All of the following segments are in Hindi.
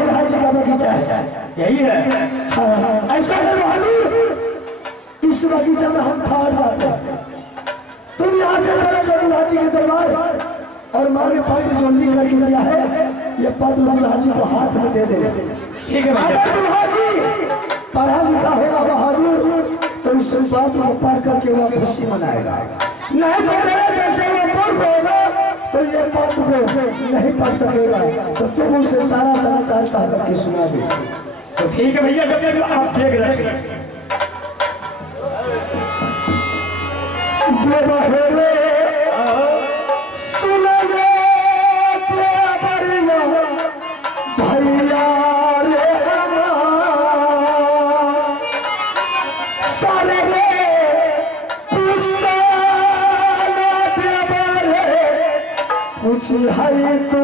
दुल्हा जी का बगीचा है, यही है। हाँ, ऐसा है बहादुर, इस बगीचा में हम ठहर जाते हैं। तुम यहाँ से चले दुल्हा जी के दरबार और माँ ने पत्र जो लिख करके दिया है, ये पत्र दुल्हा जी को हाथ में दे दे। ठीक है। अगर दुल्हा जी पढ़ा लिखा होगा बहादुर, तो इस बात को पढ़ करके वो खुशी मनाएगा। नहीं तो तेरे जैसे वो मूर्ख होगा तो ये बात को नहीं पढ़ सकेगा, तो तुम उसे सारा समाचार कह करके सुना दे। तो ठीक है भैया, जब तक आप देख रहे हरी तो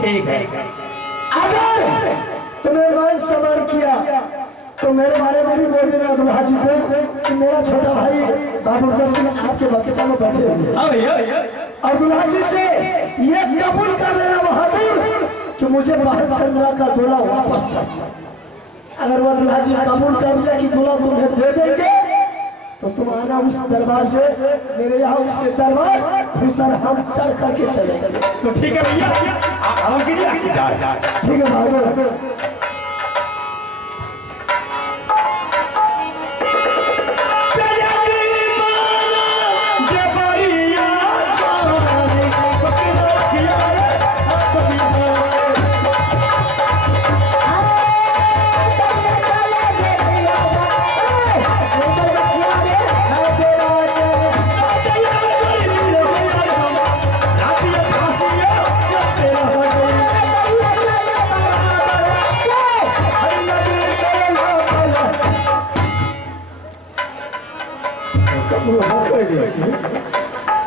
ठीक है। अगर तुमने मान सम्मान किया तो मेरे बारे में भी बोल देना दुल्हा जी को कि मेरा छोटा भाई बाबूकर सिंह आपके बगीचा में बैठे होंगे। हाँ भैया। और दुल्हा जी से ये कबूल कर लेना बहादुर कि मुझे बहन चंद्रा का दूल्हा वापस चाहिए। अगर वह दुल्हा जी कबूल कर लिया कि दूल्हा तुम्हें दे देंगे, तो तुम आना उस दरबार से, मेरे यहाँ उसके दरबार खुसर हम चढ़ करके चले। तो ठीक है भैया, ठीक है बहादुर।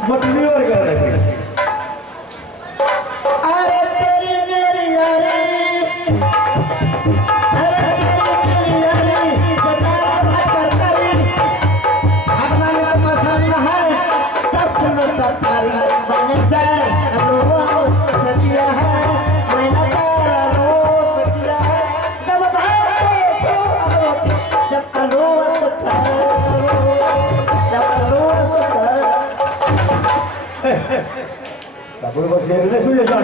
मटनी और कर रहे थे। अरे तेरी मेरी यारी, अरे तेरी मेरी यारी, जतार कर करी, भगवान को पसंद है 10 मिनट तारी बनकर अनुभव सकिया है, मैंने अनुभव सकिया है, जब भाव सो अनुभव, जब अनुभव बोल बस ये नहीं सुनिए जान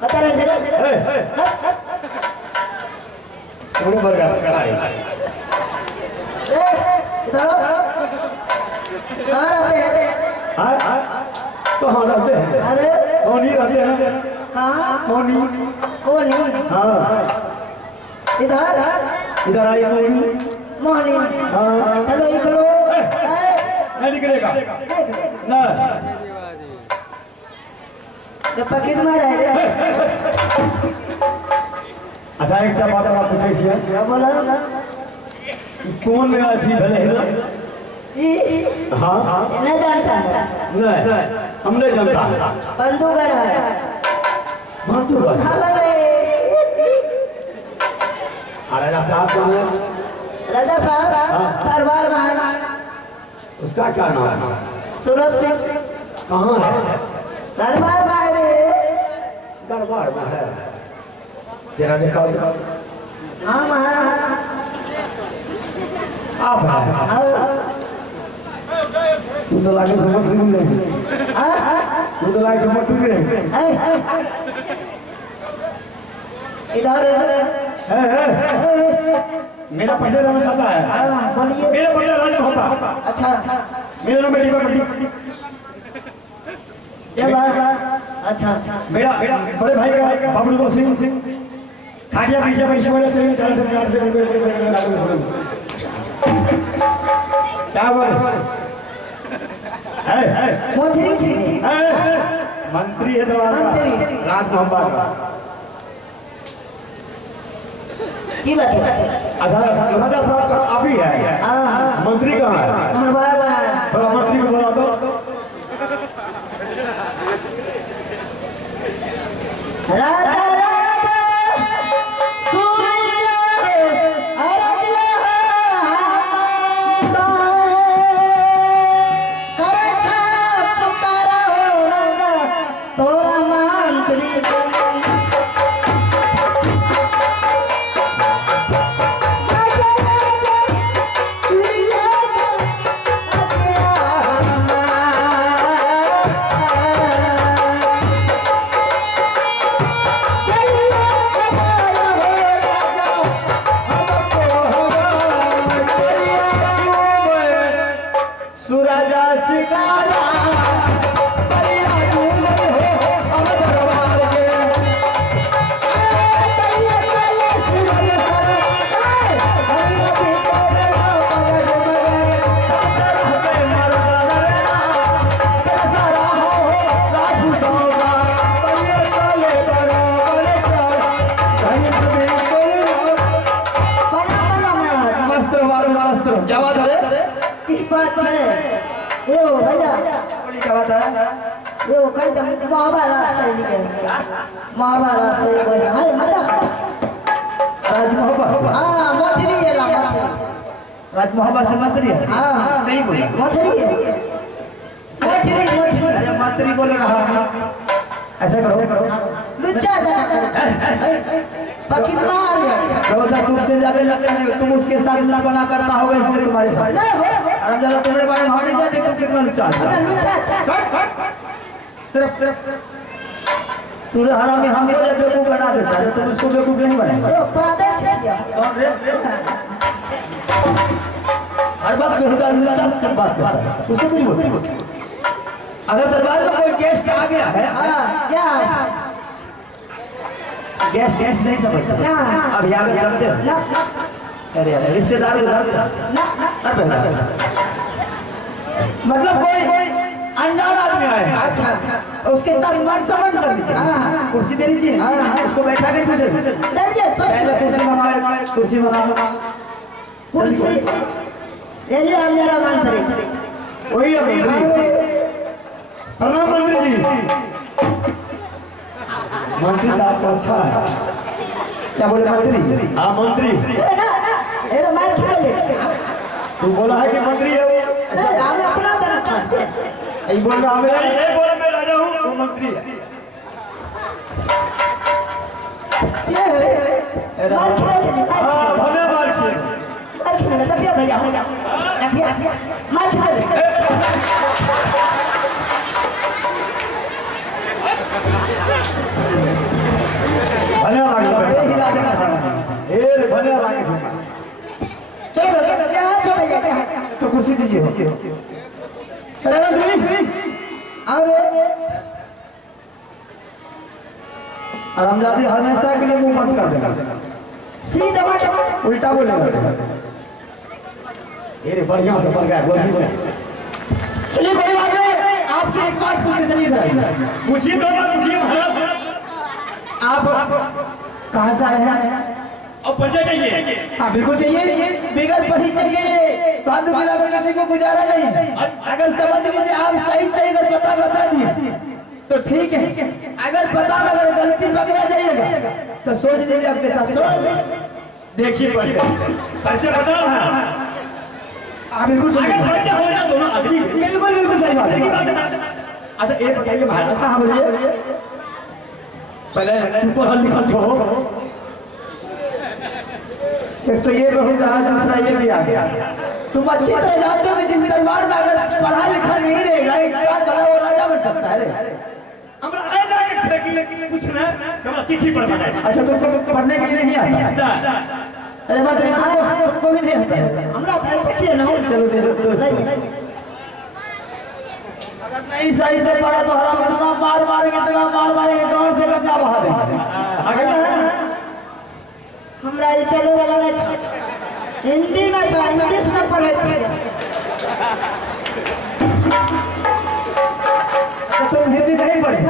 बता रहे जरा थोड़े भर गया कराई इधर कहाँ रहते हैं? हाँ कहाँ रहते हैं? अरे कौन ही रहते हैं? कहाँ? कौन हाँ इधर आई मोनी मोहनी। हाँ चलो निकलो। नहीं निकलेगा ना पकेट में रह। अच्छा एक बात आप पूछे छिए क्या बोला? कौन में अथी भले है ना? हाँ न जानता है? नहीं हम नहीं जानता। बंदूकर है चतुर्भुज। अरे राजा साहब कहाँ है? राजा साहब दरबार में है। उसका क्या नाम है? सूरज सिंह कहाँ है? दरबार में है रे। दरबार में है। जरा दिखाओ। हम हैं। आप है। तू तो लागे झमक नहीं रही। तू तो लागे झमक नहीं रही। इधर है। मेरा परिचय जाना चाहता है। बोलिए। मेरा परिचय राज मोहब्बा। अच्छा मेरा नाम बेटी बड़ी। ये बात अच्छा मेरा बड़े भाई का बाबू सिंह खाटिया पीटिया पर ईश्वर चले चल चल यार से क्या बोले है मोथरी छी मंत्री है दरबार का राज मोहब्बा का। की बात है? अच्छा राजा साहब का आप ही है। मंत्री कहाँ है? दरबार में है। थोड़ा मंत्री को बुला दो। राधा राधा सूर्य अरगला करछा पुकारा हो राधा तोरा मंत्री सुराजा सिंगारा बलिया झूमर हो अब दरबार के तैया तैया सुरल सर हरिया भीतर पलक मगे तरह के मरदा नरना कैसा हो राजपूतों का बलिया चले बराबर कर कहीं कभी कोई बना बना मैं वस्त्र वाले वस्त्र क्या बात है? की बात है यो राजा बड़ी क्या बात है? यो कहते महाभारत से लिए महाभारत से कोई हर हटा राज मोहब्बत हाँ मोटरी है ना मोटरी राज मोहब्बत से मंत्री है। हाँ सही बोला। मोटरी है मोटरी मोटरी अरे मंत्री बोल रहा है। ऐसा करो लुच्चा जाना कर बाकी मार या रवता तुमसे ज्यादा लड़का नहीं तुम उसके साथ लड़का करता होगा इसलिए तुम्हारे साथ नहीं हो हम ज्यादा तुम्हारे बारे में हम नहीं जानते तुम कितना लुच्चा अगर लुच्चा सिर्फ तू हरामी हम को बेवकूफ बना देता है तुम उसको बेवकूफ नहीं बनाएगा। यो पादे छिया कौन रे? हर बात बेहुदा लुच्चा की बात करता है उससे कुछ बोलते अगर दरबार में कोई गेस्ट आ गया है हाँ यस गेस्ट गेस्ट नहीं समझता ना अब याद करते हो ना अरे यार रिश्तेदार को जानते हो? ना अरे मतलब कोई अनजान आदमी आए हैं अच्छा तो उसके साथ मान सम्मान कर दीजिए हाँ। कुर्सी दे दीजिए हाँ। उसको बैठा कर पूछे देखिए सब पहले कुर्सी मंगाए कुर्सी मंगाओ कुर्सी ये लिया मेरा मंत्री वही है मंत्री प्रणाम मंत्री जी मंत्री का आपको अच्छा है क्या बोले मंत्री हाँ मंत्री ये मार खेले तू बोला है कि मंत्री है वो हमें अपना तरफ काटते यही बोल रहा हमें ये बोला मैं राजा हूँ वो मंत्री है मार खेले हाँ भले मार छे मार खेले देखिए भैया देखिए मार खेले भले लागे हिला देना ए रे भले लागे चलो क्या चलो भैया क्या तो कुर्सी दीजिए अरे मंत्री और आरामजादी हमेशा के लिए मुंह बंद कर देगा सीधा मत उल्टा बोलेगा ये रे बढ़िया से बन गया बोल चलिए कोई बात नहीं आपसे एक बात पूछते चलिए पूछिए दो बात पूछिए आप कहाँ से आए हैं अब परिचय चाहिए हाँ बिल्कुल चाहिए बिगड़ परिचय के बांधु मिला कर किसी को गुजारा नहीं अगर समझ लीजिए आप सही सही अगर पता बता दिए तो ठीक है अगर पता अगर गलती पकड़ा जाइएगा तो सोच लीजिए आपके साथ सोच देखिए परिचय बता रहा है आप बिल्कुल परिचय हो जाए दोनों आदमी बिल्कुल बिल्कुल सही बात है। अच्छा एक बताइए महाराज कहाँ बोलिए पहले तुमको हल लिखल छो एक तो ये बहुत रहा दूसरा ये भी आ गया। तुम अच्छी तरह जानते हो कि जिस दरबार में अगर पढ़ा लिखा नहीं रहेगा एक साल भला वो राजा बन सकता है हमरा आएगा कि कुछ ना हमरा चिट्ठी पर बनाए। अच्छा तुमको पढ़ने के लिए नहीं आता अरे मत तुमको भी नहीं आता हमरा तो ऐसे ना चलो दे दो अगर नहीं सही से पढ़ा तो हरा इतना मार मारेंगे गांव से गंगा बहा देंगे। हमरा ये चलो वाला ना हिंदी में चाहे इंग्लिश में पढ़े छिए तुम हिंदी नहीं पढ़े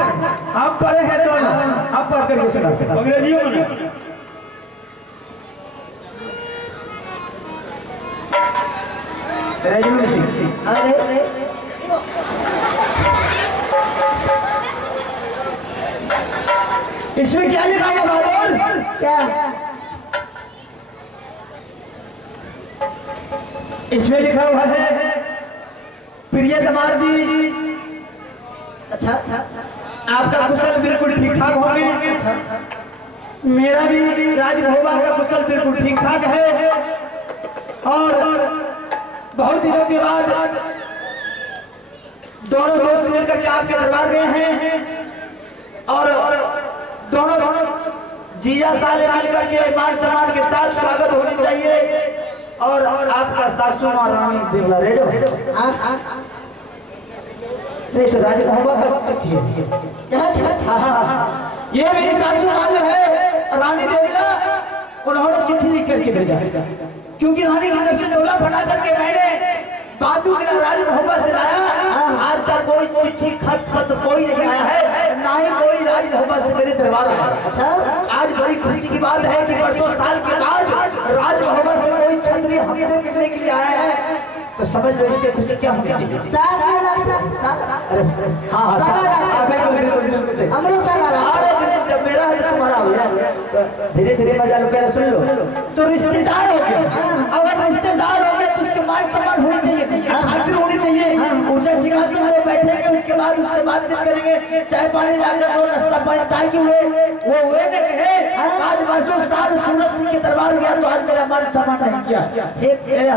आप पढ़े हैं दोनों आप पढ़ करके सुनाते अंग्रेजियों में अरे इसमें क्या लिखा हुआ बादल क्या इसमें लिखा हुआ है प्रिय दमाद जी अच्छा आपका कुशल बिल्कुल ठीक ठाक होंगे। अच्छा मेरा भी राजभोवा का कुशल बिल्कुल ठीक ठाक है और बहुत दिनों के बाद दोनों दोस्त मिलकर के आपके दरबार गए हैं और दोनों जीजा साले मिलकर के मान सम्मान के साथ स्वागत होनी चाहिए और आपका सासू माँ रानी देवला रेडो नहीं तो राजभोवा का चिट्ठी है। हाँ ये मेरी सासू माँ जो है रानी देवला उन्होंने चिट्ठी लिख करके भेजा क्योंकि रानी की जब से डोला बना करके मैंने बादू के राजभोवा से लाया आज तक कोई चिट्ठी खत पत्र कोई नहीं आया है ना ही कोई राजभोवा से मेरे दरबार आया। अच्छा आज बड़ी खुशी की बात है कि बरसों साल के बाद राजभोवा से कोई क्षत्रिय हमसे मिलने के लिए आया है तो समझ लो इससे खुशी क्या होनी चाहिए। अरे हाँ बिल्कुल हमरो जब मेरा है तो तुम्हारा हो गया धीरे धीरे मजा लो पहले सुन लो तो रिश्तेदार हो गया अगर रिश्तेदार हो गया तो उसके मान सम्मान होनी चाहिए खातिर होनी चाहिए ऊंचा सिंहासन में बैठेंगे उसके बाद उससे बातचीत करेंगे चाय पानी लाकर दो नाश्ता पानी ताकि वो हुए न कहे आज बरसों साल सूरज सिंह के दरबार गया तो आज मेरा मान सम्मान नहीं किया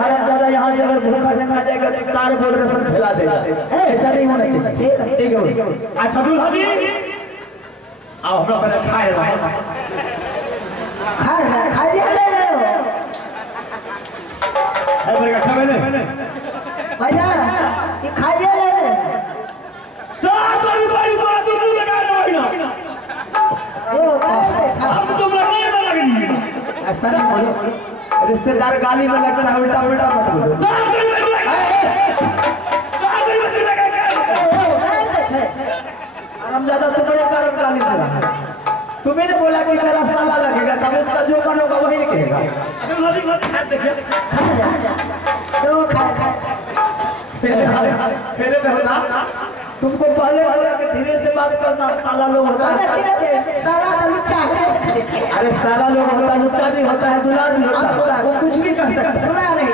हरामजादा यहाँ से अगर भूखा नहीं आ जाएगा तो सारे बोल रसम फैला देगा ऐसा नहीं होना चाहिए। ठीक है अच्छा दूल्हा जी आओ हमरा पहले खाए खाइए ले लो है मेरे का खावे भैया ये खाइए ले ले सात वाली बड़ी बड़ा तुम लगा दो ना ओ बात अच्छा अब तुम लगाने में लगनी ऐसा नहीं बोलो रिश्तेदार गाली में लगता है उल्टा उल्टा मत बोलो सात वाली बड़ी लगा ओ बात अच्छा हम ज्यादा तुम बड़े कारण गाली दे रहा तुम्हें ने बोला कि मेरा साला लगेगा तब उसका जो मन होगा वही निकलेगा। खा जा दो खा मेरे बेहुदा तुमको पहले बोला कि धीरे से बात करना साला लोग होता है साला तो लुच्चा है अरे साला लोग होता है लुच्चा भी होता है दुलार भी होता है वो कुछ भी कर सकता है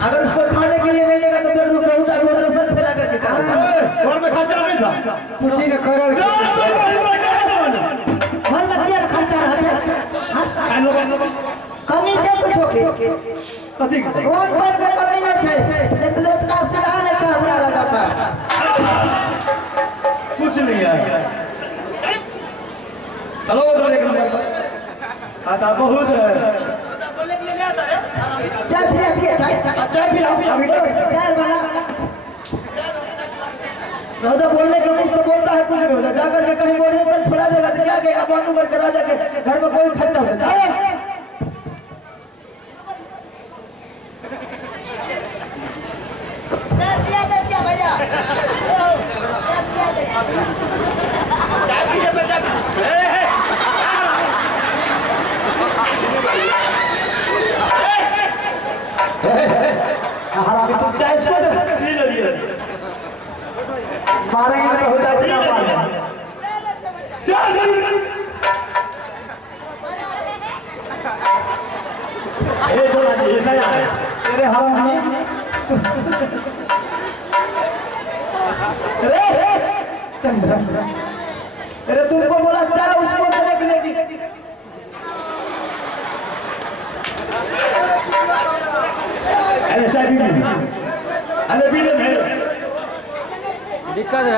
अगर उसको खाने के लिए नहीं देगा तो फिर वो बेहुदा वो रसम फैला करके घर में खर्चा नहीं था पूछी ने करल घर में क्या खर्चा होता कमी छै कुछ होके कथी कौन पर के कमी न छै लेकिन का सिखा न छै हमरा राजा साहब कुछ नहीं है चलो उधर एक नंबर आता बहुत है चाय पिए चाय पिलाओ अभी चाय बना राजा बोलने के कुछ तो बोलता है कुछ नहीं होता जाकर के कहीं बोलने से फुला देगा तो क्या कहेगा बंद करके राजा के घर में कोई खर्चा होता है चाय पिया दे छै भैया चाय पिया दे चाय पीजिए बच्चा हरामी तुम चाय इसको दे मारेंगे तो बहुत अच्छा मारेंगे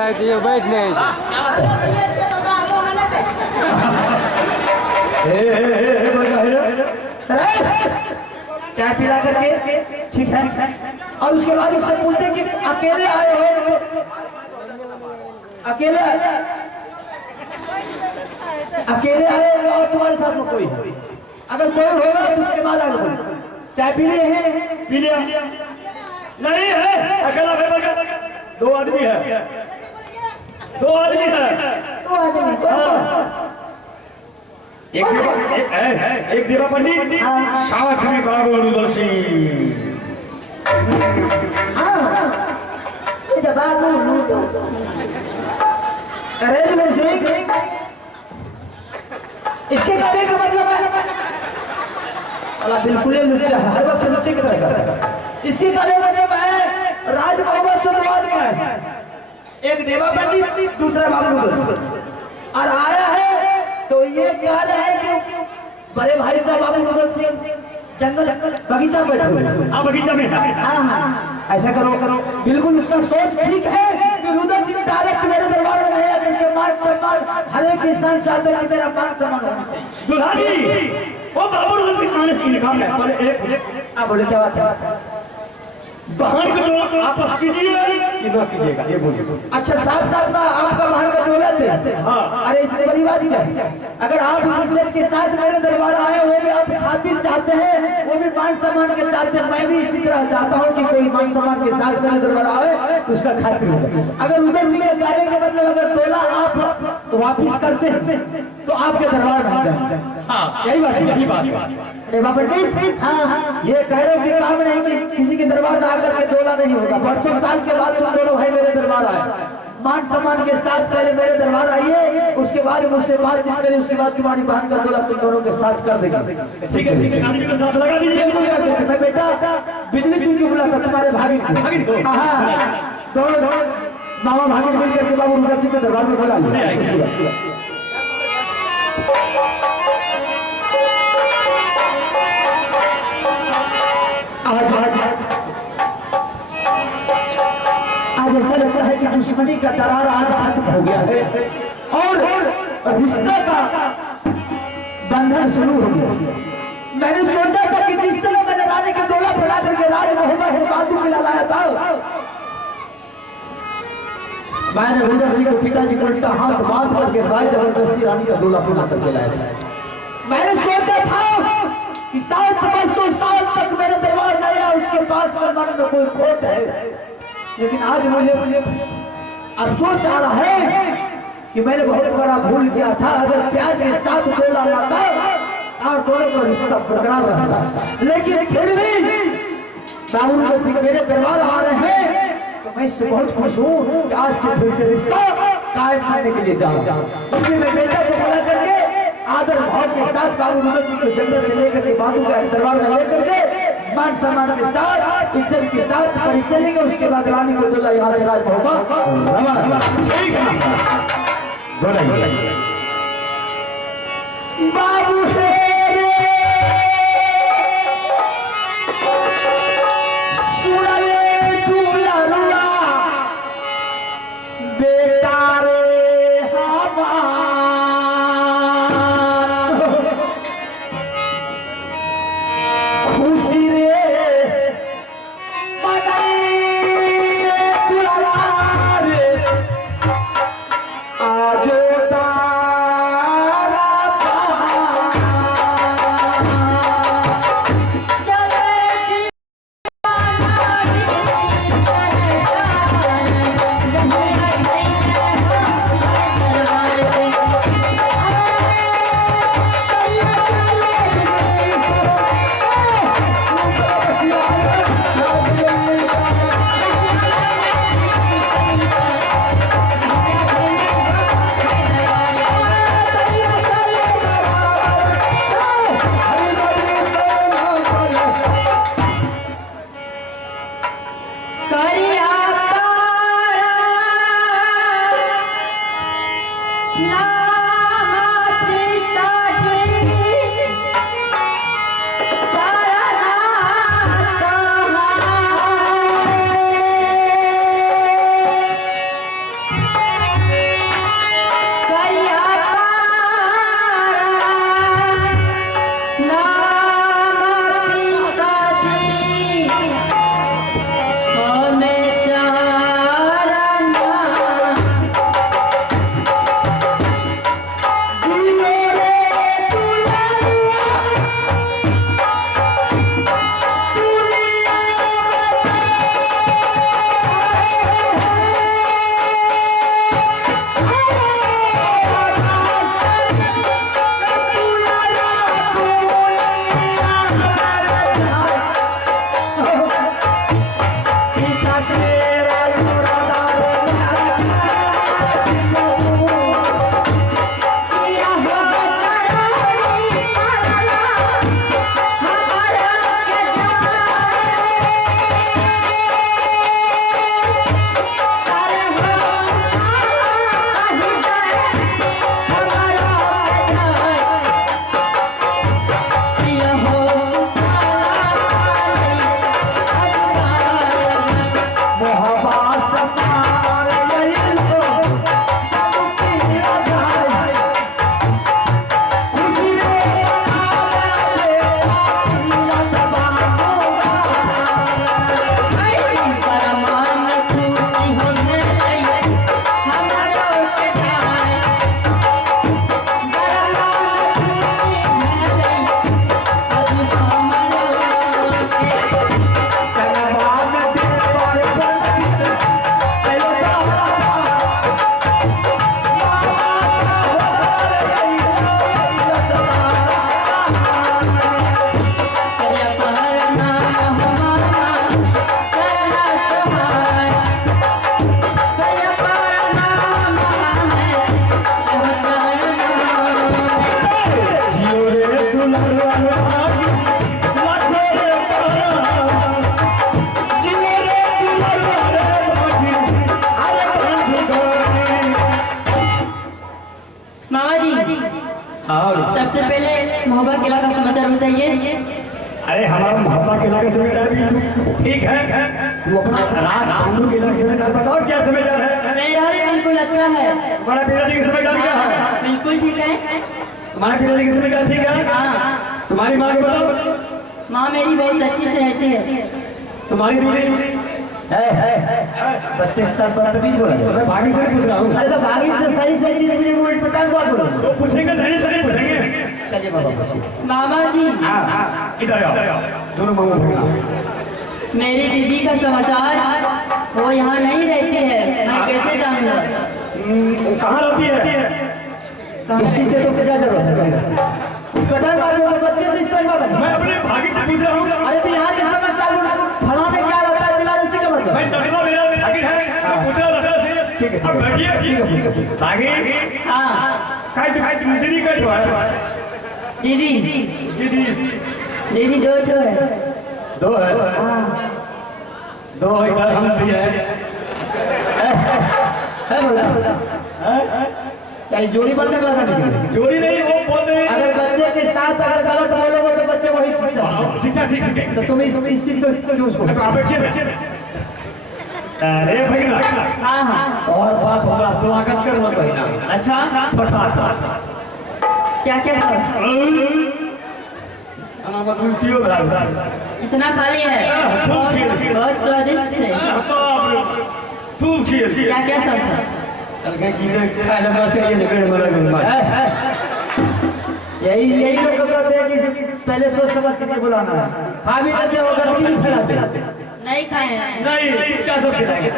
है तो ये बैठ नहीं है। चाय पिला करके ठीक है, और उसके बाद उससे पूछते कि अकेले आए हो तो अकेले अकेले आए हो और तुम्हारे साथ में कोई है? अगर कोई होगा तो उसके बाद आगे बढ़ो। चाय पी लिए हैं? पी लिया नहीं है, अकेला है बगैर, 2 आदमी है, 2 आदमी है। तो आदमी एक देवा पंडित, हाँ। साथ में बाबू अनुदल सिंह। हाँ ये जवाब अरे सिंह, इसके कहने का मतलब है अल्लाह बिल्कुल ही लुच्चा है, हर वक्त लुच्चे की तरह करता है। इसके कहने का मतलब है राज मोहम्मद से 2 आदमी है, एक देवा पंडित, दूसरा बाबू अनुदल, और आया है तो ये कह रहा है कि बड़े भाई साहब बाबू अनुदल सिंह जंगल बगीचा में बैठे हुए हैं। हाँ बगीचा में है। ऐसा करो, बिल्कुल उसका सोच ठीक है कि रुद्र सिंह डायरेक्ट मेरे दरबार में नहीं आकर के मान सम्मान, हर एक इंसान चाहता है कि मेरा मान सम्मान होना चाहिए। दुल्हा जी, वो बाबू अनुदल सिंह आने से निकाल है, पर एक आप बोले क्या बात है? बहन को तो आपस कीजिए कि ना कीजिएगा, ये बोलिए। अच्छा, साथ में आपका बहन का डोला चाहिए। हाँ। अरे इसमें बड़ी बात क्या है? अगर आप इज्जत के साथ मेरे दरबार आए, वो भी आप खातिर चाहते हैं, वो भी मान सम्मान के चाहते हैं, मैं भी इसी तरह चाहता हूँ कि कोई मान सम्मान के साथ मेरे दरबार आए, उसका खातिर हो। अगर उधर सिंह के कहने के मतलब अगर डोला आप वापिस करते हैं तो आपके दरबार में जाएंगे। हाँ यही बात है, यही बात है। पंडित, हाँ ये कह रहे हो कि काम नहीं कि किसी के दरबार में आकर के डोला नहीं होगा। 200 साल के बाद तुम दोनों भाई मेरे दरबार आए, मान सम्मान के साथ पहले मेरे दरबार आइए, उसके बाद मुझसे बातचीत करिए, उसके बाद तुम्हारी बहन का डोला तुम दोनों के साथ कर देगा। ठीक है, ठीक है, आदमी को साथ लगा दीजिए। बिल्कुल कर देते। मैं बेटा बिजली सिंह को बुलाता, तुम्हारे भागिन को। हाँ, दोनों मामा भागिन मिल करके बाबू रुद्र सिंह के दरबार में बुला लिया। आज ऐसा लगता है कि दुश्मनी का दरार आज खत्म हो गया है और रिश्ते का बंधन शुरू हो गया। मैंने सोचा था कि जिस समय मैंने रानी का डोला पड़ा करके राज मोहम्मद से बातों के लाया था, मैंने रुद्र सिंह को पिताजी को उल्टा हाथ बांध करके राज जबरदस्ती रानी का डोला पड़ा करके लाया था। मैंने सोचा था कि 700 साल तक मेरे दरबार नहीं आया, उसके पास में मन में कोई खोट है, लेकिन आज मुझे अफसोस आ रहा है कि मैंने बहुत बड़ा भूल किया था। अगर प्यार के साथ डोला लाता और दोनों का रिश्ता बरकरार रहता, लेकिन फिर भी बाबू सिंह मेरे दरबार आ रहे हैं तो मैं इससे बहुत खुश हूँ कि आज से फिर से रिश्ता कायम करने के लिए जा रहा हूँ। इसलिए मैं बेटा को बुला करके आदर भाव के साथ बाबू रुद्र सिंह को जंगल से लेकर के बाबू का दरबार में लेकर के मान सम्मान के साथ इज्जत के साथ परिचलेंगे। उसके बाद रानी को डोला यहाँ से राज होगा। ठीक है, बोलिए। बाबू सुनले दुलरुआ बेटा रे हमार, खुशी रे मनाई रे दुलरा रे आज तारा सबसे पहले मोहब्बत किला का समाचार बताइए। अरे हमारा मोहब्बत किला का समाचार भी ठीक है, तू अपना राज बंधु किला का समाचार बताओ, क्या समाचार है? मेरा भी बिल्कुल अच्छा है। तुम्हारा पिताजी का समाचार क्या है? बिल्कुल ठीक है। तुम्हारे पिताजी का समाचार ठीक है? हाँ, तुम्हारी माँ को बताओ। माँ मेरी बहुत अच्छी से रहती है। तुम्हारी दीदी बच्चे के साथ बदतमीज बोला जाए। मैं भागी से पूछ रहा हूँ। अरे तो भागी से सही सही चीज मुझे उल्ट पटांग बात बोलो। तो पूछेंगे सही सही पूछेंगे। चलिए बाबा पूछिए। मामा जी, हाँ, इधर आओ, दोनों मामा भागना। मेरी दीदी का समाचार वो यहाँ नहीं रहती है, मैं कैसे जानूंगा? कहाँ रहती है? इसी से तो क्या जरूरत है? पटांग बात बोलो, बच्चे से इस तरह बात है। मैं अपने भागी से पूछ रहा हूँ। अरे तो यहाँ के समाचार फलाने क्या रहता है, चिल्ला रहे, उसी का मतलब। भाई लड़का मेरा भागी है, मैं पूछ रहा हूँ लड़का से। ठीक है, अब बैठिए। भागी हाँ, दीदी का जो है, दीदी दीदी दीदी दो छो है। दो है, हाँ, दो इधर हम भी है। है बोला? क्या ये जोड़ी बनने लगा नहीं? जोड़ी नहीं, वो बोल रहे हैं अगर बच्चे के साथ अगर गलत बोलोगे तो बच्चे वही शिक्षा सीखेंगे। शिक्षा सीख सके। तो तुम इस चीज को क्यों उसको? तो आप बैठिए। अरे भगना, हाँ, हाँ, और बाप हमारा स्वागत करना बहना। अच्छा, छोटा क्या क्या सब हमारा उल्टियों भरा। इतना खाली है? बहुत स्वादिष्ट है। खूब खीर। क्या क्या सब था? हल्का चीजें खा लेना चाहिए, लेकिन हमारा गुणमान। यही लोग कहते हैं कि पहले सोच समझ के बुलाना है। खा भी देते हो, गंदगी नहीं फैलाते। नहीं खाए हैं। नहीं, तुम क्या सब खिलाएंगे?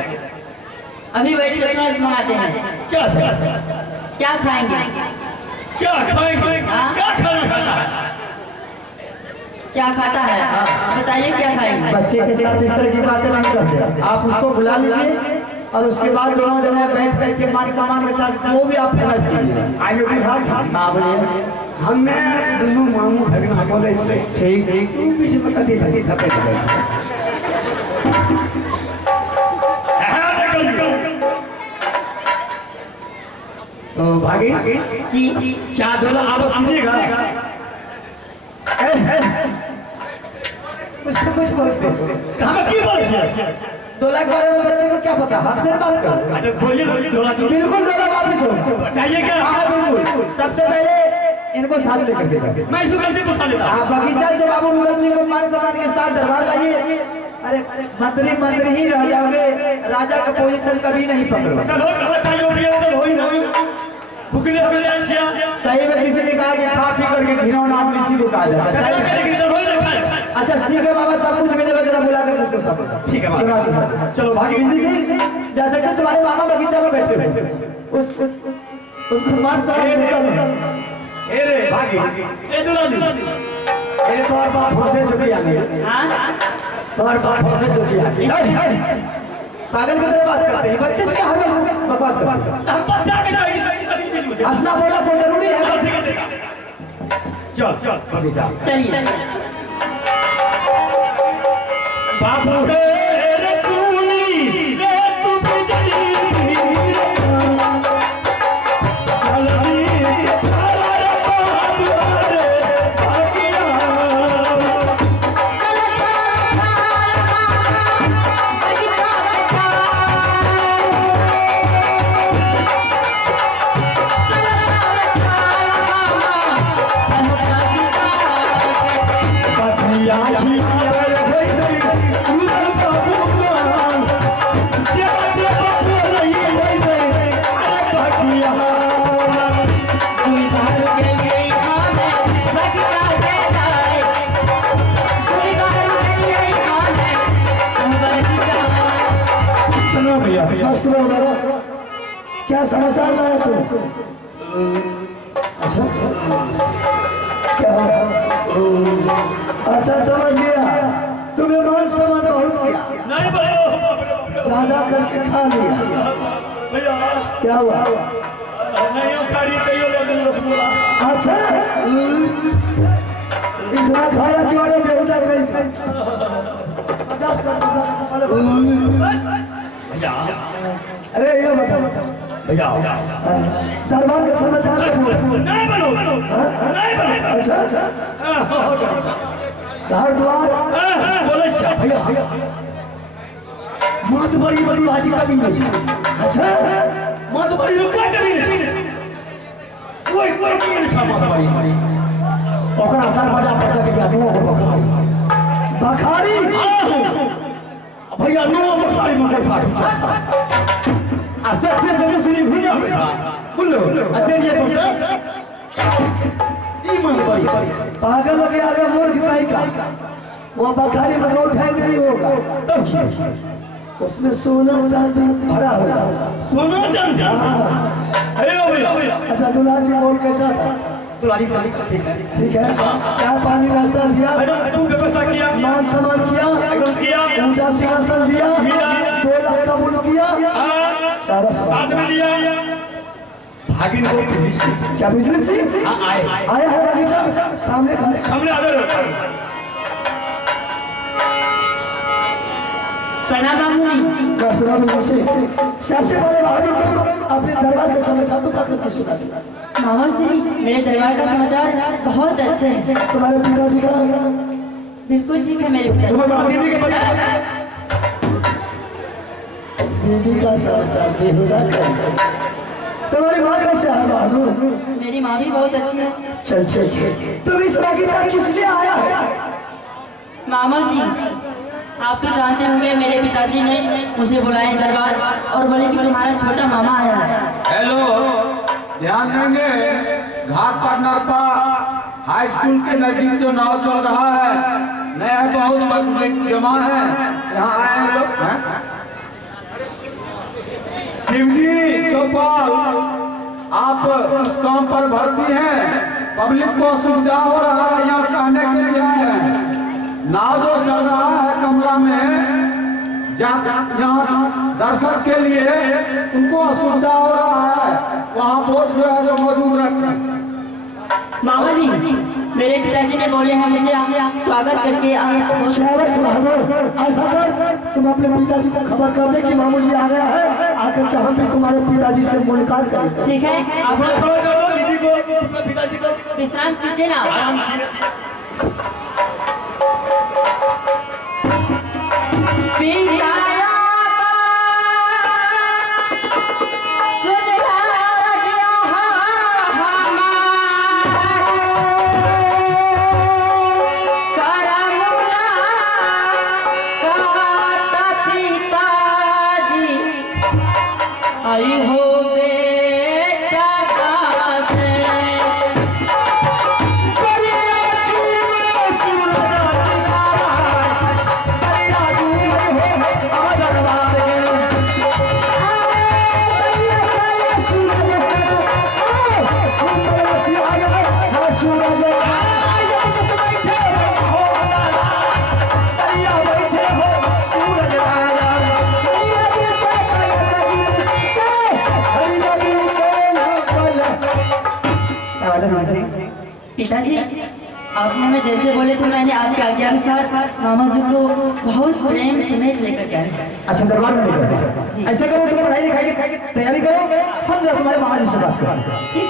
अभी बैठ के मंगाते हैं। क्या सब? क्या खाएंगे? क्या खाएंगे? हाँ? क्या खाना खाता है? क्या खाता है? बताइए क्या खाएंगे? बच्चे के साथ इस तरह की बातें नहीं करते। आप उसको बुला लीजिए और उसके बाद दोनों जने बैठ करके मान सम्मान के साथ वो भी आप फेमस कीजिए। आइए भी साथ। हाँ बोलिए। हमने दोनों मामू भगना बोले इसलिए। ठीक। तुम बीच में कथी लगी थपे थपे। तो भागी जी, क्या दोनों आपस कीजिएगा? कुछ बोलते हमें क्यों बोलते? 2 लाख बारे में बच्चे को क्या पता? हमसे बात करो। अच्छा बोलिए दोला जी। बिल्कुल 2 लाख वापिस होगा। चाहिए क्या? हाँ बिल्कुल। सबसे पहले इनको साथ लेकर के जाओ। मैं इसको गलती उठा लेता। आप बगीचा से बाबू मुगल सिंह को मान सम्मान के साथ दरबार लाइए। अरे मंत्री ही रह जाओगे, राजा का पोजीशन कभी नहीं पकड़ो। कल हो चाहिए भी हो ही नहीं। फुकले हो गए ऐसे। सही में किसी ने कहा कि खा पी करके घिनौना आदमी इसी को कहा जाता कल है। करेगी तो हो ही नहीं। अच्छा सिंह के बाबा सब कुछ मिलेगा, जरा बुला कर उसको सब। ठीक है बाबा। चलो भागी बिजली सिंह जा सकते, तुम्हारे मामा बगीचा में बैठे हुए। उसको मान सम्मान ए रे भागी। ए दुला जी। ए तोर बाप फंसे चुकी है। हाँ, तोर बाप फंसे चुकी है। पागल की तरह बात करते हैं बच्चे से। क्या हमें बकवास करते हैं? हम बच्चा के नहीं हंसना बोलना कोई जरूरी है? चल बगीचा। चलिए। बाबू रे तूनी रे तू बिजली क्या समाचार लाया तू? अच्छा क्या? अच्छा समझ गया, तुम्हें मान सम्मान बहुत किया, नहीं बोलो ज्यादा करके खा लिया। भैया क्या हुआ? नहीं खाड़ी कहियो ले रसगुल्ला। अच्छा इतना खाया क्यों रे बेहुदा कहीं? 10 कर। भैया अरे ये बता भैया दरबार का समाचार तो बोल। नहीं बोलो नहीं बोलो अच्छा घर द्वार बोले भैया मात बड़ी बड़ी बाजी कभी नहीं अच्छा मात बड़ी में कोई कभी नहीं कोई नहीं छा मात बड़ी ओकरा दरवाजा पर के आदमी को बखारी भैया नो बखारी में बैठा अच्छा से सुनी भूल बैठा बोलो अते ये बोलता ई मन बड़ी पागल हो गया रे मूर्ख काई का वो बखारी में उठाए नहीं होगा तब की उसमें सोना चांदी भरा होगा सोना चांदी अरे ओ भैया अच्छा दुल्हा जी बोल कैसा था दुलारी सभी ठीक है ठीक है चाय पानी नाश्ता दिया एकदम तू व्यवस्था किया मान सम्मान किया एकदम किया ऊंचा सिंहासन दिया मिला 2 लाख कबूल किया सारा साथ में दिया भागिन को बिजनेस क्या बिजनेस से आए आया है बगीचा सामने खड़े सामने आदर प्रणाम बाबूजी। सबसे पहले बहादुर को अपने दरबार के समाचार तो खाकर के सुना दो। मामा श्री, मेरे दरबार का समाचार बहुत अच्छे हैं। तुम्हारे पिताजी का बिल्कुल ठीक है मेरे पिता। दीदी के बता दीदी का समाचार बेहुदा कर तुम्हारी माँ कैसे है बहादुर? मेरी माँ भी बहुत अच्छी है। चल ठीक है तुम इस बगीचा किस लिए आया है? मामा जी, आप तो जानते होंगे मेरे पिताजी ने मुझे बुलाया दरबार और बोले कि तुम्हारा छोटा मामा आया है। हेलो, ध्यान देंगे घाट पर नरपा हाई स्कूल के नजदीक जो नाव चल रहा है, नया बहुत पब्लिक जमा है, यहाँ आए हैं लोग। शिवजी चौपाल, आप उस काम पर भर्ती हैं, पब्लिक को सुविधा हो रहा है, यहाँ कहने के लिए आए हैं। नाव जो चल रहा है कमला में, यहाँ दर्शक के लिए उनको असुविधा हो रहा है, वहाँ बोर्ड जो है सो मौजूद रखें। मामा जी, मेरे पिताजी ने बोले हैं मुझे स्वागत करके शाबाश बहादुर, ऐसा कर तुम अपने पिताजी को खबर कर दे कि मामू जी आ गया है, आकर के हम भी तुम्हारे पिताजी से मुलाकात करेंगे। ठीक है, आप खबर कर दो दीदी को, अपने पिताजी को विश्राम कीजिए ना। आराम कीजिए। आई हो बेटा से पिताजी, आपने मैं जैसे बोले थे मैंने आपके आज्ञानुसार मामा जी को बहुत प्रेम समेत लेकर गया। अच्छा दरबार में लेकर ऐसा करो तुम पढ़ाई लिखाई की तैयारी करो, हम जरा तुम्हारे महाराज जी से बात करें। ठीक।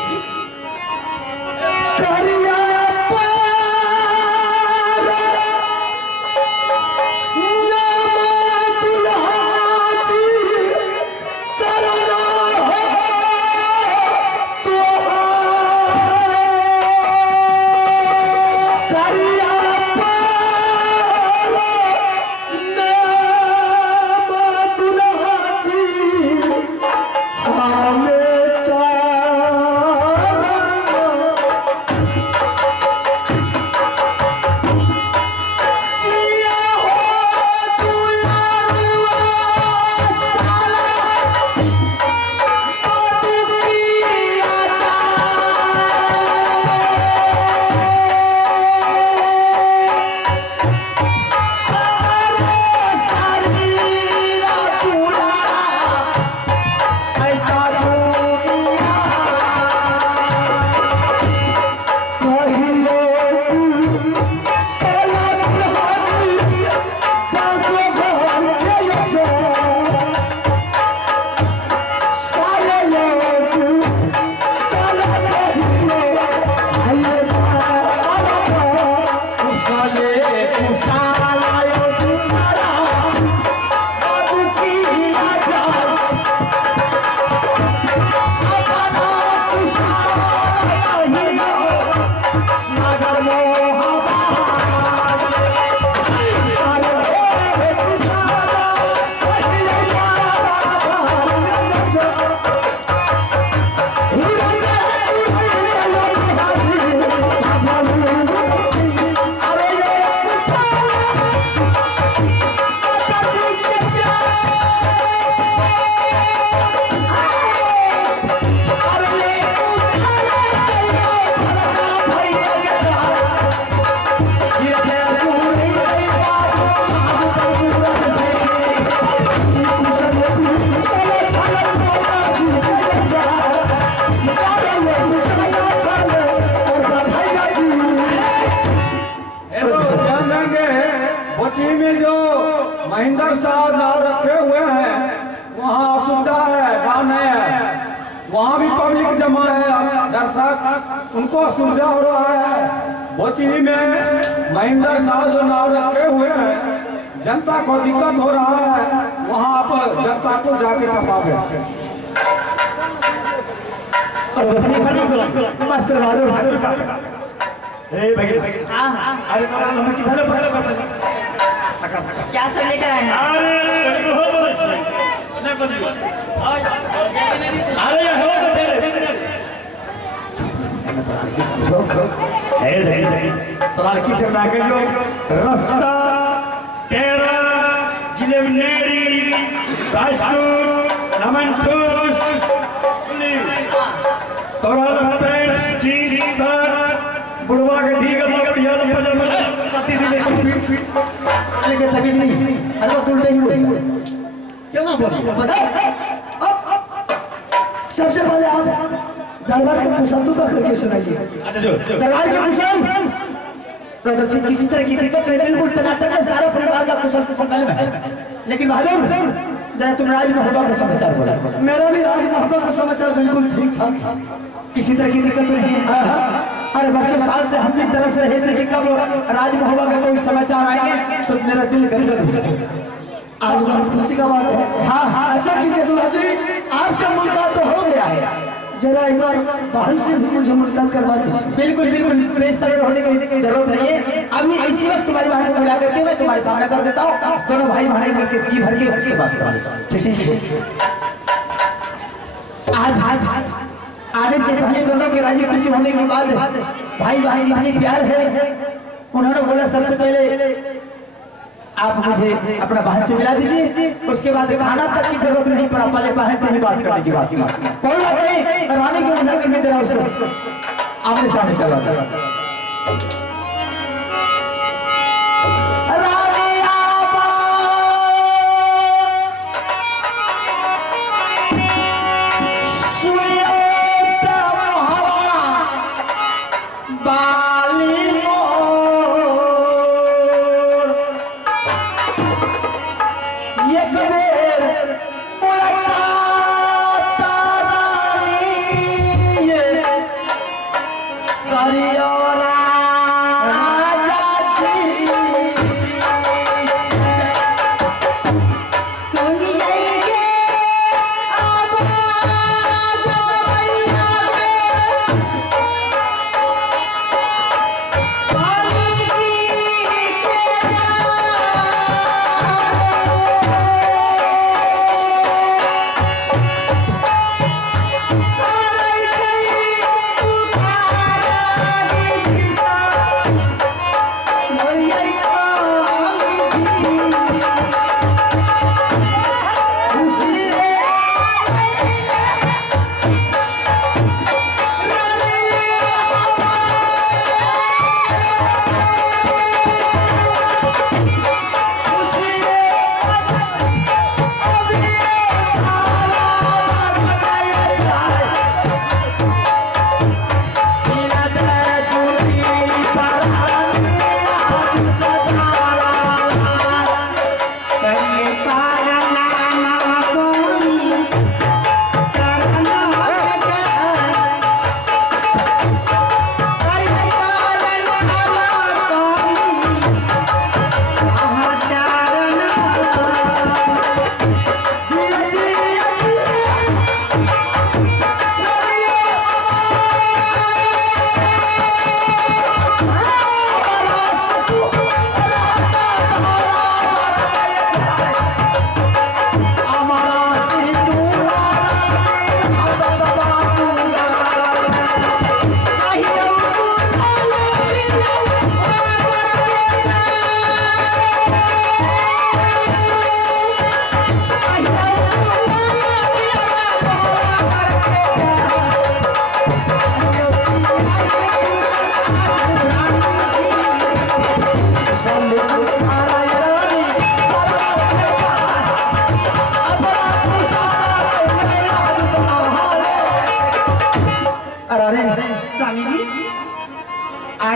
बोची में जो महेंद्र साहब नाव रखे हुए हैं वहाँ असुविधा है, गाँव है, वहाँ भी पब्लिक जमा है, दर्शक उनको असुविधा हो रहा है। बोची में महेंद्र साहब जो नाव रखे हुए हैं जनता को दिक्कत हो रहा है, वहाँ आप जनता को जाके टपावे। मास्टर बहादुर ए भाई हाँ हाँ अरे तोरा हम किधर पकड़ क्या सब लेकर आए हैं? अरे हो बोले नहीं बोली और जैसे में भी कुछ अरे ये हो बचे रे तोरा किसे ना करियो रास्ता तेरा जिलेबनेरी राजकोट नमनठूस तोरा पैंट जीन्स शर्ट बुढ़वा के ठीक है बढ़िया पजामा पति दिले लेकिन तभी नहीं, अरे वो उल्टे ही हुए। क्यों ना बोली सबसे पहले आप दरबार के कुशलतों का करके सुनाइए। अच्छा जो दरबार के कुशल प्रदर्शन से किसी तरह की दिक्कत नहीं, बिल्कुल टनाटन में सारे परिवार का कुशल कुशल है। लेकिन बहादुर जरा तुम राज महबूबा का समाचार बोला। मेरा भी राज महबूबा का समाचार बिल्कुल ठीक ठाक है, किसी तरह की दिक्कत नहीं है। अरे बच्चों साल से हम भी तरस रहे थे कि कब राज महबूबा का कोई समाचार आएंगे, तो मेरा दिल गदगद हो जाएगा। आज बहुत खुशी का बात है। हाँ ऐसा कीजिए दुल्हा जी, आपसे मुलाकात तो हो गया है, जरा एक बार बाहर से भी मुझे मुलाकात करवा दीजिए। बिल्कुल बिल्कुल बेसब्र होने की जरूरत नहीं है। अभी इसी वक्त तुम्हारी बहन को बुला करके मैं तुम्हारे सामने कर देता हूँ, दोनों भाई बहन करके जी भर के उससे बात करा लेता हूँ। ठीक है, आज आने से पहले दोनों के राजी खुशी होने के बाद भाई बहन इतनी प्यार है, उन्होंने बोला सबसे पहले आप मुझे अपना बहन से मिला दीजिए, उसके बाद खाना तक की जरूरत नहीं पड़ा, पहले बहन से ही बात करने की बात। कोई बात नहीं, रानी को बुला करके जरा उसको आमने सामने करवा दो।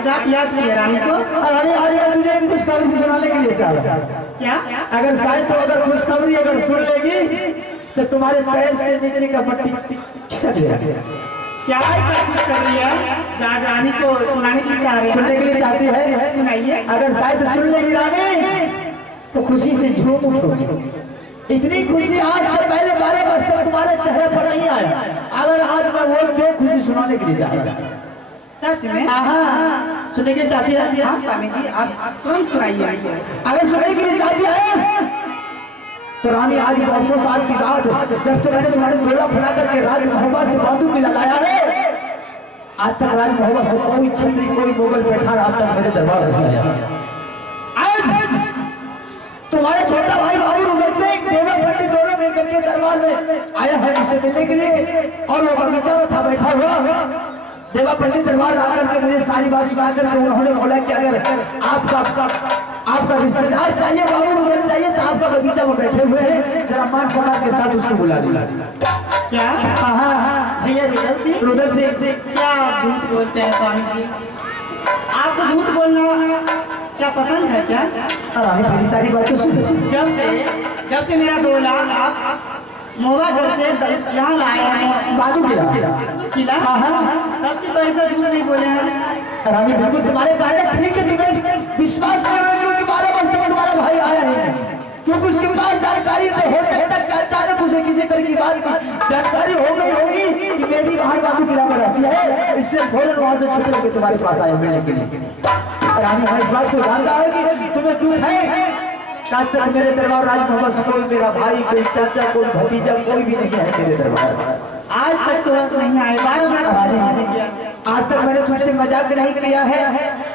आज आप याद किए रानी को। रानी आज मैं तुझे खुशखबरी सुनाने के लिए चाह रहा हूँ। क्या? अगर शायद तो अगर खुशखबरी अगर सुन लेगी तो तुम्हारे पैर से नीचे का पट्टी खिसक जाएगा। क्या ऐसा कुछ कर रही है? आज रानी को सुनाने के लिए चाह रहे सुनने के लिए चाहती है? सुनाइए। अगर शायद सुन लेगी रानी तो खुशी से झूम उठोगी। इतनी खुशी आज से पहले 12 वर्ष तक तुम्हारे चेहरे पर नहीं आया। अगर आज मैं वो जो खुशी सुनाने के लिए जा रहा हूँ। सच में? हाँ, सुनने के लिए चाहती है? हाँ स्वामी जी, आप तुरंत सुनाइए। अगर सुनने के लिए चाहती है तो रानी आज 500 साल की बात जब से मैंने तुम्हारे गोला फड़ा करके राज महोबा से बांधू की लाया है, आज तक राज महोबा से कोई छत्री कोई मुगल पठान आज तक मेरे दरबार नहीं आया। आज तुम्हारे छोटा भाई बाबू रुदल से देवा पंडित दोनों मिलकर के दरबार में आया है मुझसे मिलने के लिए, और वो बगीचा में था बैठा हुआ। देवा पंडित दरबार आकर के मुझे सारी बात सुना करके उन्होंने बोला कि अगर आपका रिश्तेदार चाहिए, बाबू रुदल चाहिए, तो आपका बगीचा में बैठे हुए हैं, जरा मान सम्मान के साथ उसको बुला लीजिए। क्या? हाँ भैया रुदल सिंह। क्या आप झूठ बोलते हैं स्वामी जी? आपको झूठ बोलना क्या पसंद है क्या? रानी मेरी सारी बातें सुन। जब से मेरा गोला आप मोहबागढ़ से यहाँ लाए हैं बाजू किला किला, तब से तो ऐसा झूठ नहीं बोले हैं। रानी बिल्कुल तुम्हारे कारण ठीक है, तुम्हें विश्वास नहीं है क्योंकि 12 वर्ष तक तुम्हारा भाई आया ही नहीं, क्योंकि उसके पास जानकारी तो हो सकता है कि अचानक उसे किसी तरह की बात की जानकारी हो गई होगी कि मेरी बहन बाजू किला में रहती है, इसलिए फौरन वहां से छुप लेके तुम्हारे पास आया मिलने के लिए। रानी मैं इस बात को जानता है कि तुम्हें दुख है। आज तक मेरे दरबार राज मोहम्मद से कोई मेरा भाई, कोई चाचा, कोई भतीजा, कोई भी नहीं है मेरे दरबार। आज तक तो नहीं आए, 12 वर्ष आज तक मैंने तुमसे मजाक नहीं किया है,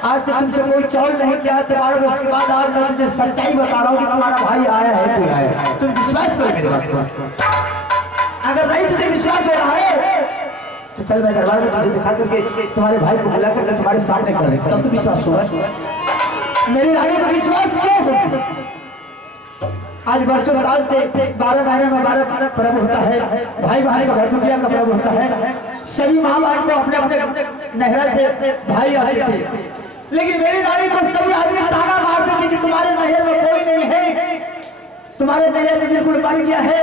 आज से तुमसे कोई चौल नहीं किया। 12 वर्ष के बाद आज मैं तुझे सच्चाई बता रहा हूँ कि तुम्हारा भाई आया है, कोई आया है। तुम विश्वास करो मेरे बात पर। अगर नहीं तुझे विश्वास हो रहा है तो चल मैं दरबार में तुझे दिखा करके तुम्हारे भाई को बुला करके तुम्हारे सामने कर दे, तब तो विश्वास होगा। मेरी रानी को विश्वास क्यों हो? आज वर्षों साल से 12 महीने में 12 पर्व होता है, भाई बहन का भरदुकिया का पर्व होता है। सभी माँ बहन को अपने अपने नहरा से भाई आते थे, लेकिन मेरी रानी को सभी आदमी ताना मारते थे कि तुम्हारे नहर में कोई नहीं है, तुम्हारे नहर में बिल्कुल मर गया है।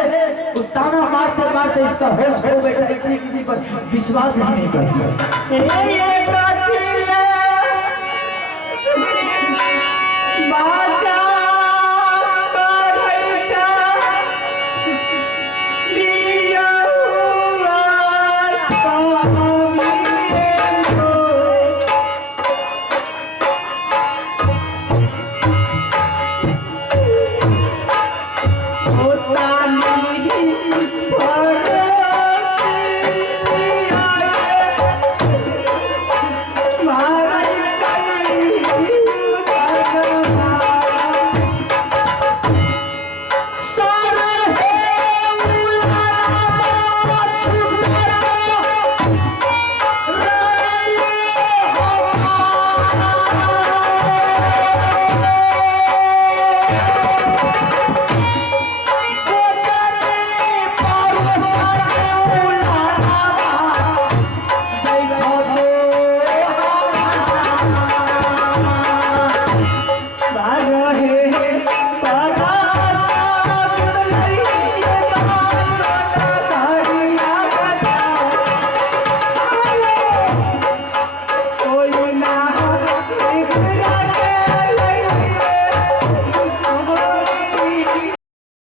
उस ताना मारते मारते इसका होश खो बैठा, इसलिए किसी पर विश्वास ही नहीं करती।